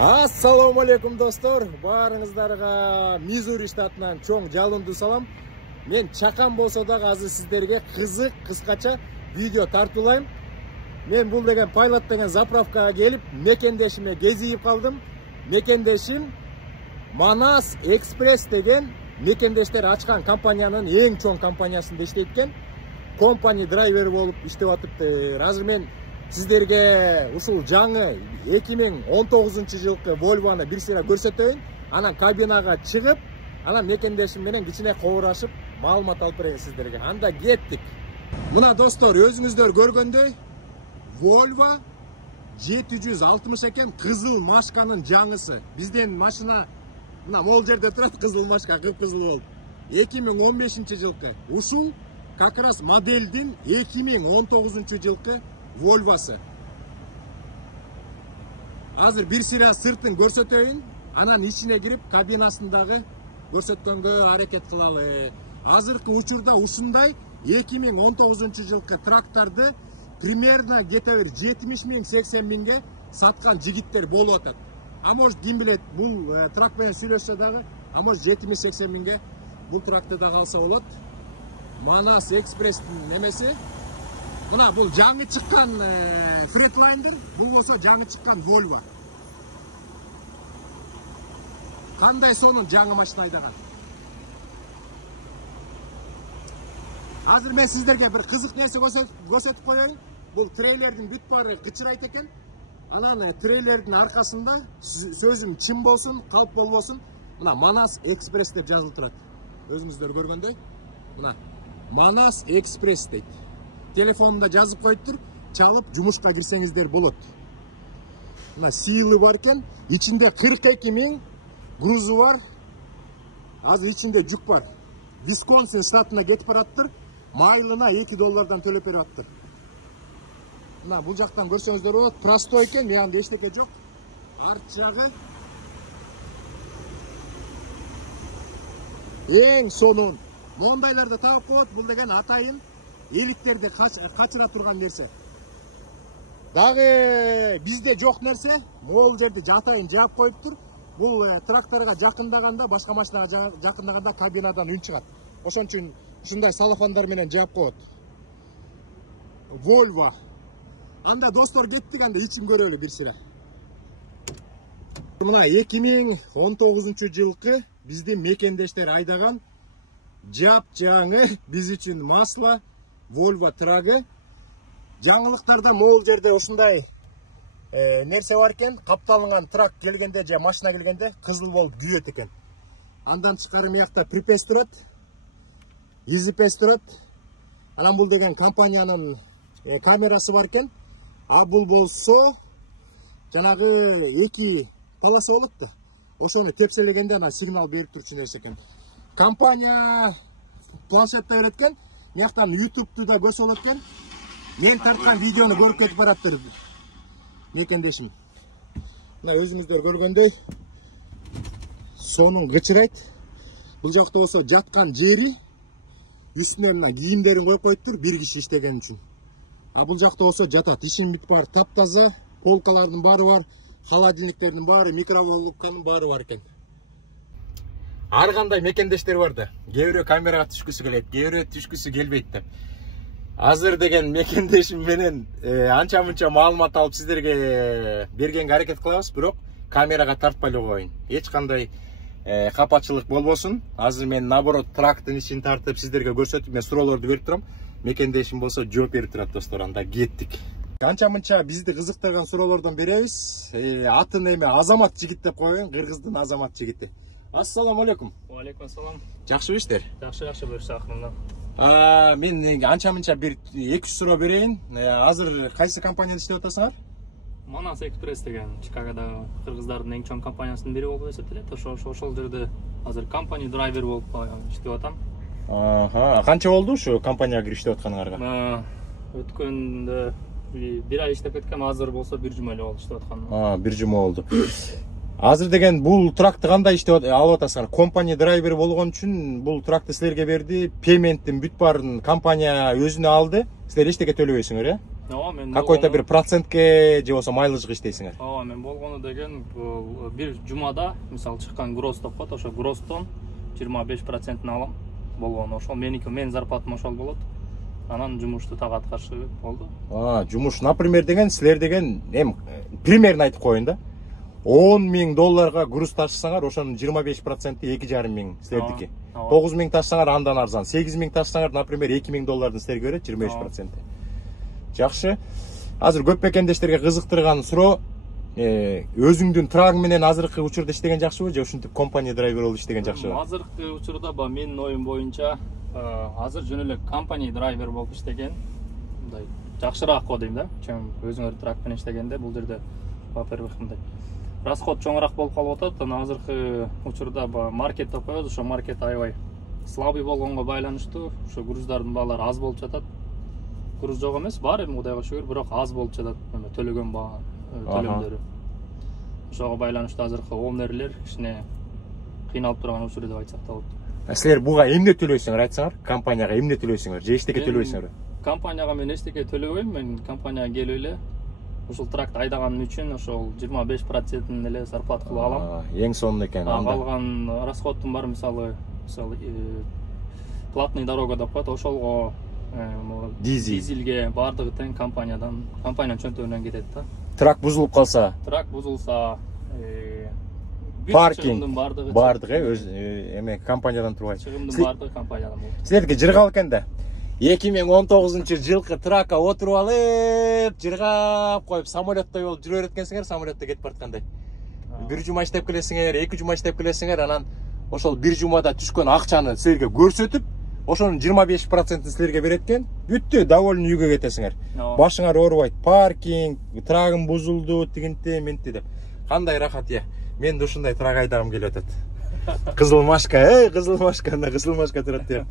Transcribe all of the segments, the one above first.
Assalamu alaikum dostlar. Barыңыздарга Мизури штатынан чоң жалынды салам. Мен чакан болсо да азыр сиздерге кызык кыскача видео тартуулайм. Мен бул деген Пайлот деген заправкага келип, мекендешиме кезип калдым. Мекендешим Манас Экспресс деген мекендештер ачкан компаниянын эң чоң компаниясында иштейт экен. Компания драйвер болуп иштеп атыптыр. Азыр мен сиздерге ушул жаңы 2019 жылкы Volvo'ны бир сыйра көрсөтөйүн. Анан кабинага чыгып, анан мекендешим менен кичине кобурашып, маалымат алып берейин сиздерге. Анда кеттик. Мына достор, өзүңүздөр көргөндөй Volvo 760 экен, кызыл машканын жаңысы. Бизден машина мына могул жерде турат, кызыл машка, кып-кызыл болуп. 2015 жылкы. Ушул как раз моделдин 2019 жылкы Volvo'сы. Азыр бир сыйра сыртын көрсөтөйүн, анан ичине кирип кабинасындагы көрсөткөнгө аракет кылалы. Азыркы учурда ушундай 2019 жылкы трактарды примерно где-то 70 миң, 80 миңге саткан жигиттер болуп атат. А может, ким билет, бул трак менен сүйлөшсө дагы, а может 70-80 миңге бул тракты да калса болот. Манас Экспресстин немеси. Мына бул жаңы чыккан Freightliner, бул болсо жаңы чыккан Volvo. Кандай сонун жаңы машина айдаган. Азыр мен сиздерге бир кызык нерсе көрсөтүп коеюн. Бул трейлердин бүт баары кычырайт экен. Анан трейлердин аркасында сөзүм чын болсун, калп болбосун, мына Манас Экспресс деп жазылып турат. Өзүңүздөр көргөндөй. Мына Манас Экспресс дейт. Телефонумда жазып коюптур, чалып жумушка кирсеңиздер болот. Мына сыйлы бар экен, ичинде 42 миң грузу бар. Азыр ичинде жүк бар. Висконсин штатына кетип бараттыр. Майлына $2 төлөп берип атыптыр. Мына бул жактан көрсөңүздөр болот, простой экен, мында эчтеке жок. Арт жагы эң сонун. Мондайларды таап коет, бул деген атайын эликтерди качыра турган нерсе. Дагы бизде жок нерсе, могул жерде жатайын жаап коюптур. Бул тракторга жакындаганда, башка машинага жакындаганда кабинадан үн чыгат. Ошон үчүн ушундай салафандар менен жаап коет. Volvo. Анда достор кеттик, анда ичим көрөлү бир сыйра. Мына 2019 жылкы биздин мекендештер айдаган жап-жаңы биз үчүн масло Volvo трагы. Жаңылыктарда могул жерде ушундай нерсе бар экен, капталынган трак келгенде же машина келгенде кызыл болуп күйөт экен. Андан тышкары мыякта припес турат, изипес турат. Анан бул деген компаниянын камерасы бар экен. А бул болсо жанагы эки полоса болот да. Ошону тепселегенде ана сигнал берип турчу нерсе экен. Компания планшетте берет экен. Мыяктан YouTube'ду да көзсө болот экен. Мен тарткан видеону көрүп кетип бараттыр мекендешим. Мына өзүңүздөр көргөндөй сонун кычырайт. Бул жакта болсо жаткан жери үстүнө мына кийимдерин коюп коюптур, бир киши иштеген үчүн. А бул жакта болсо жатат. Ишин бүт бар, таптаза, полкалардын баары бар, холодильниктердин баары, микроволновканын баары бар экен. Ар кандай мекендештер бар да. Кээ бирөө камерага түшкүсү келет, кээ бирөө түшкүсү келбейт деп. Азыр деген мекендешим менен анча-мынча маалымат алып сиздерге бергенге аракет кылабыз, бирок камерага тартпай эле коеюн. Эч кандай капачылык болбосун. Азыр мен наоборот трактын ичин тартып сиздерге көрсөтүп, мен суроолорду берип турам. Мекендешим болсо жооп берип турат достор, анда кеттик. Анча-мынча бизди кызыктырган суроолордон беребиз. Атын эме Азамат жигит деп коеюн, кыргыздын Азамат жигити. Ассаламу алейкум. Алейкум ассалам. Жакшыбы иштер? Жакшы буюрса акырында. Мен анча-мынча бир 2 суроо берейин. Азыр кайсы компанияда иштеп атасыңар? Манас Экспресс деген Чикагода кыргыздардын эң чоң компаниясынын бири болуп эсептелет. Ошол жерде азыр компания драйвер болуп иштеп атам. Канча болду ушу компанияга кирип иштеп атканыңарга? Өткөндө бир ай иштеп кеткем, азыр болсо 1 жума эле болду иштеп атканым. 1 жума болду. Азыр деген бул тракты кандай иштеп алып атасыңар? Компания драйвер болгон үчүн бул тракты силерге берди. Пейменттин бүт баарын компания өзүнө алды. Силер эчтеке төлөбөйсүңөр, Ооба, мен какой-то бир процентке же болсо майлыжга иштейсиңер? Ооба, мен болгону деген бир жумада мисалы чыккан гросс деп коет, ошо гросстон 25% алам болгону. Ошол менин зарплатам ошол болот. Анан жумушту так аткарышы болду. Жумуш, например, деген силер деген примерно айтып коеюн да. $10.000 груз ташысаңар, ошонун 25% $2.500 силердики. 9.000 ташысаңар андан арзан. 8.000 ташысаңар, например, $2.000 силерге берет 25%. Жакшы. Азыр көп бекендештерге кызыктырган суроо, өзүңдүн трагың менен азыркы учурда иштеген жакшыбы же ушинтип компания драйвер болуп иштеген жакшыбы? Азыркы учурда менин оюм боюнча азыр жөн эле компания драйвер болуп иштеген мындай жакшыраак го дейм да. Чөң өзүңөр трак менен иштегенде бул жерде во-первых мындай расход чоңураак болуп калып атат. Анан азыркы учурда маркет деп коебуз, ошо маркет аябай слабый болгонго байланыштуу, ошо груздардын баалары аз болуп жатат. Груз жок эмес, бар эми Кудайга шүгүр, бирок аз болуп жатат төлөгөн баа төлөмдөрү. Ошого байланыштуу азыркы оунерлер кичине кыйналып турган учур деп айтсак да болот. Силер буга эмне төлөйсүңөр айтсаңар? Компанияга эмне төлөйсүңөр? Же эчтеке төлөйсүңөр? Компанияга мен эчтеке төлөбөйм. Мен компанияга келип эле ушул тракты айдаганым үчүн ошол 25% эле зарплата кылып алам. Эң сонун экен. Калган расходтум бар, мисалы платный дорога деп коет, ошолго дизелге баардыгы тең компаниянын чөнтөгүнөн кетет да. Трак бузулуп калса? Трак бузулса, паркинг баардыгы өз компаниядан турбайт. Чыгымдын баардыгы компаниядан болот. Силердики жыргал экен да. 2019-жылкы тракка отуруп алып, жыргап коюп, самолеттой болуп жүрө береткенсиңер, самолетто кетип бараткандай. Бир жума иштеп келесиңер, 2 жума иштеп келесиңер, анан ошол бир жумада түшкөн акчаны силерге көрсөтүп, ошонун 25%-ын силерге берет экен. Бүттү, довольно үйгө кетесиңер. Башыңар оорубайт. Паркинг, трагым бузулду, тигинти, менти деп. Кандай рахат я. Мен да ушундай трак айдагым келип атат. Кызыл машка, кызыл машка турат деп.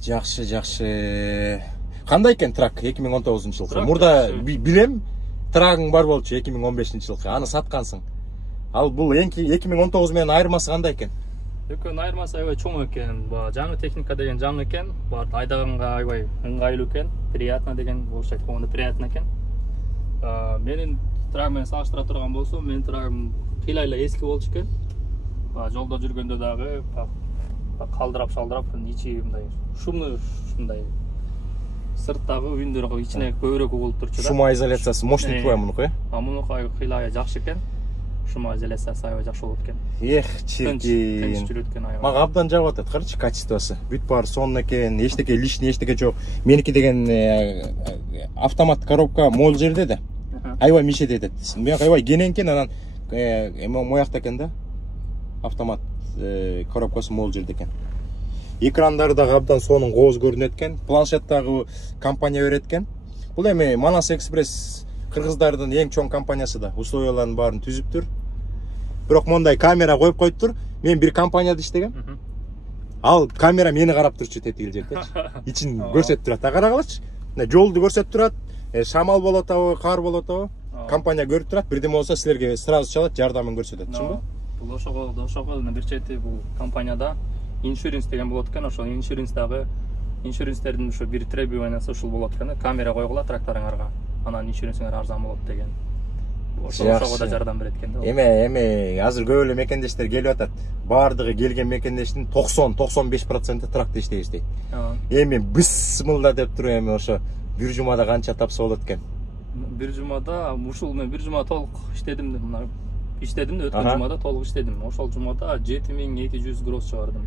Жакшы. Кандай экен трак 2019-жылкы? Мурда билем, трагың бар болчу 2015-жылкы. Аны саткансың. Ал бул 2019 менен айырмасы кандай экен? Экөөнүн айырмасы аябай чоң экен. Жаңы техника деген жаңы экен. Айдаганга аябай ыңгайлуу экен. Приятно деген, орусча айтканда приятно экен. Менин трагым менен салыштыра турган болсом, менин трагым кыйла эски болчу экен. Жолдо жүргөндө дагы калдырап-шалдырап, ичи мындай шумный, ушундай сырттагы үндөр ичине көбүрөөк угулуп турчу да. Шумоизоляциясы мощный мунуку, мунуку кыйла жакшы экен. Шумоизоляциясы аябай жакшы болот экен. Чирки. Мага абдан жагып атат, карачы качествосы. Бүт баары сонун экен, эчтеке лишний, эчтеке жок. Меники деген автомат коробка могул жерде да. Аябай мишет этет. Мен аябай кененкен, анан моякта экен да. Автомат коробкасы могул жерде экен. Экрандары дагы абдан сонун кооз көрүнөт экен. Планшеттагы компания берет экен. Бул эми Манас Экспресс кыргыздардын эң чоң компаниясы да. Условияларын баарын түзүптүр. Бирок мондай камера коюп коюптур. Мен бир компанияда иштегем. Ал камера мени карап турчу тетиги жердечи. Ичин көрсөтүп турат. Карагалычы. Жолду көрсөтүп турат. Шамал болот атабы, кар болот атабы. Компания көрүп турат. Бирдеме болсо силерге сразу чалат, жардамын көрсөтөт, чынбы? Бул ошого бир чети бул компанияда иншуренс деген болот экен. Ошол иншуренстердин ошо бир требованиясы ушул болот экен. Камера койгула тракторуңарга. Анан иншуренсиңер арзан болот деген. Ошого да жардам берет экен да. Эми азыр көп эле мекендештер келип атат. Баардыгы келген мекендештин 90-95% тракта иштейт. Эми бисмилла деп туруп эми ошо бир жумада канча тапса болот экен? Бир жумада мен бир жума толук иштедим да, мына иштедим да, өткөн жумада толук иштедим. Ошол жумада 7200 гроз чыгардым.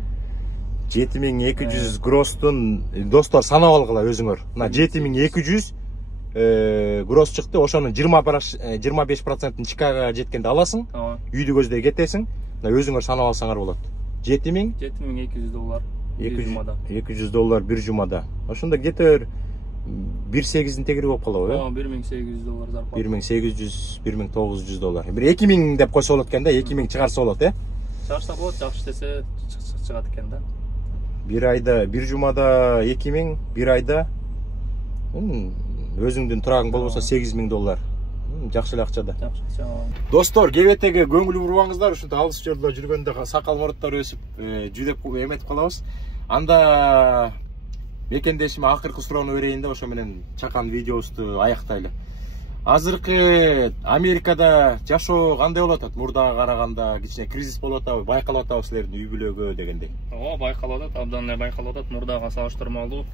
7200 гроздун достор санап алгыла өзүңөр. Мына 7200 гроз чыкты, ошонун 25%-ын Чикагога жеткенде аласың, үйдү көздөй кетесиң, өзүңөр санап алсаңар болот. $7200 бир жумада. $200 бир жумада. Ошондо кетер 1.8-ин тегери болуп калабы, э? $1800 зарплата. $1900, бир 2000 деп койсо болот экен да, 2000 чыгарса болот, э? Чыгарса болот, жакшы иштесе чыгат экен да. Бир айда, бир жумада 2000, бир айда өзүңдүн турагың болбосо $8000. Жакшы эле акча да. Жакшы. Достор, кебетеге көңүл бурбаңыздар, ушунтип алыс жолдо жүргөндө сакал мураттар өсүп, жүдөп эметип калабыз. Анда Мекендешиме акыркы суроону берейин да ошо менен чакан видеобузду аяктайлы. Азыркы Америкада жашоо кандай болуп атат? Мурдага караганда кичине кризис болуп атабы, байкалып атабы силердин үй бүлөгө дегендей? Ооба, байкалып атат, абдан эле байкалып атат. Мурдага салыштырмалуу.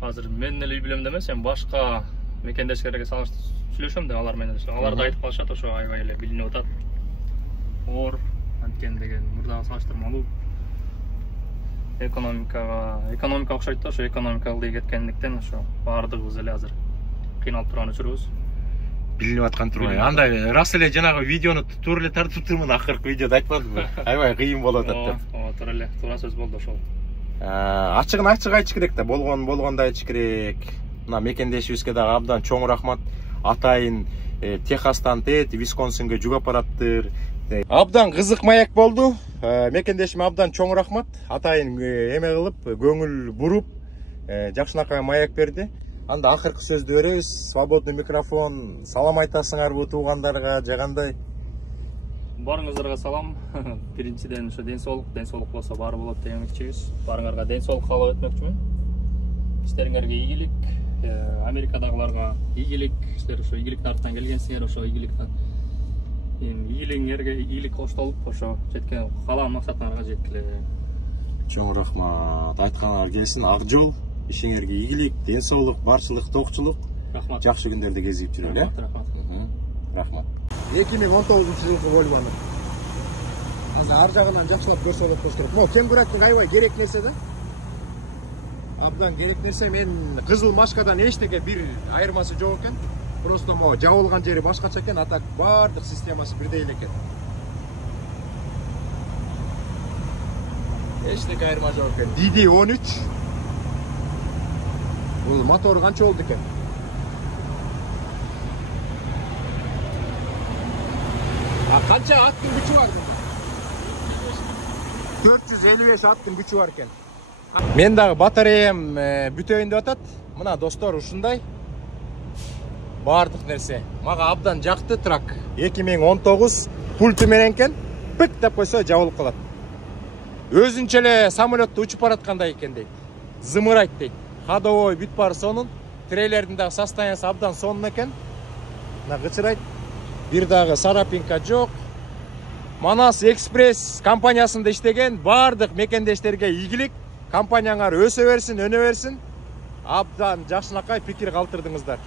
Азыр мен эле үй бүлөмдө эмес, эми башка мекендештерге сүйлөшөм да алар менен. Алар да айтып калышат, ошо аябай эле билинип атат. Оор анткени деген мурдага салыштырмалуу. Экономика окшойт да, ошо экономика ылдый кеткендиктен ошо баардыгыбыз эле азыр кыйналып турган учурубуз. Билинип аткан турбайбы? Андай рас эле жанагы видеону туура эле тартып турмун, акыркы видеодо айтпадымбы? Аябай кыйын болуп атат деп. Ооба, туура эле, туура сөз болду ошол. Ачыгын ачык айтыш керек да, болгондой айтыш керек. Мына мекендешибизге дагы абдан чоң рахмат. Атайын Техастан тет, Висконсинге жүк апараттыр. Абдан кызык маек болду. Мекендешиме абдан чоң рахмат. Атайын эме кылып, көңүл буруп, жакшынакай маек берди. Анда акыркы сөздү беребиз. Свободный микрофон. Салам айтасыңарбы туугандарга, жагандай? Барыңыздарга салам. Биринчиден ошо ден соолук болсо баары болот демекчибиз. Барыңарга ден соолук каалап өтмөкчүмүн. Иштериңерге ийгилик, Америкадагыларга ийгилик. Силер ошо ийгилик тарттан келгенсиңер, ошо ийгилигиңерге ийгилик коштолуп, ошо жеткен каалаган максатыңарга жеткиле. Чоң рахмат. Айтканыңар келсин, ак жол. Ишиңерге ийгилик, ден соолук, барчылык, токчулук. Рахмат. Жакшы күндөрдө кезип жүрөлү. Рахмат. 2019-жылкы Volvo'ну. Азыр ар жагынан жакшылап көрсө болот болуш керек. Могу кеңбирактын аябай керек нерсе да. Абдан керек нерсе. Мен кызыл машкадан эчтеке бир айырмасы жок экен. Просто могу жабылган жери башкача экен, а так баардык системасы бирдей эле экен. Эчтеке айырма жок экен. DD13. Бул мотор канча болду экен? Канча аттын күчү бар? 455 аттын күчү бар экен. Мен дагы батареям бүтөйүн деп атат. Мына достор ушундай. Баардык нерсе. Мага абдан жакты трак. 2019 пульту менен экен. Пык деп койсо жабылып калат. Өзүнчө эле самолетту учуп бараткандай экен дейт. Зымырайт дейт. Ходовой бүт бар сонун. Трейлердин дагы состояниясы абдан сонун экен. Мына кычырайт. Бир дагы сарапинка жок. Манас Экспресс компаниясында иштеген баардык мекендештерге ийгилик. Компанияңар өсө берсин, өнө берсин. Абдан жакшынакай пикир калтырдыңыздар.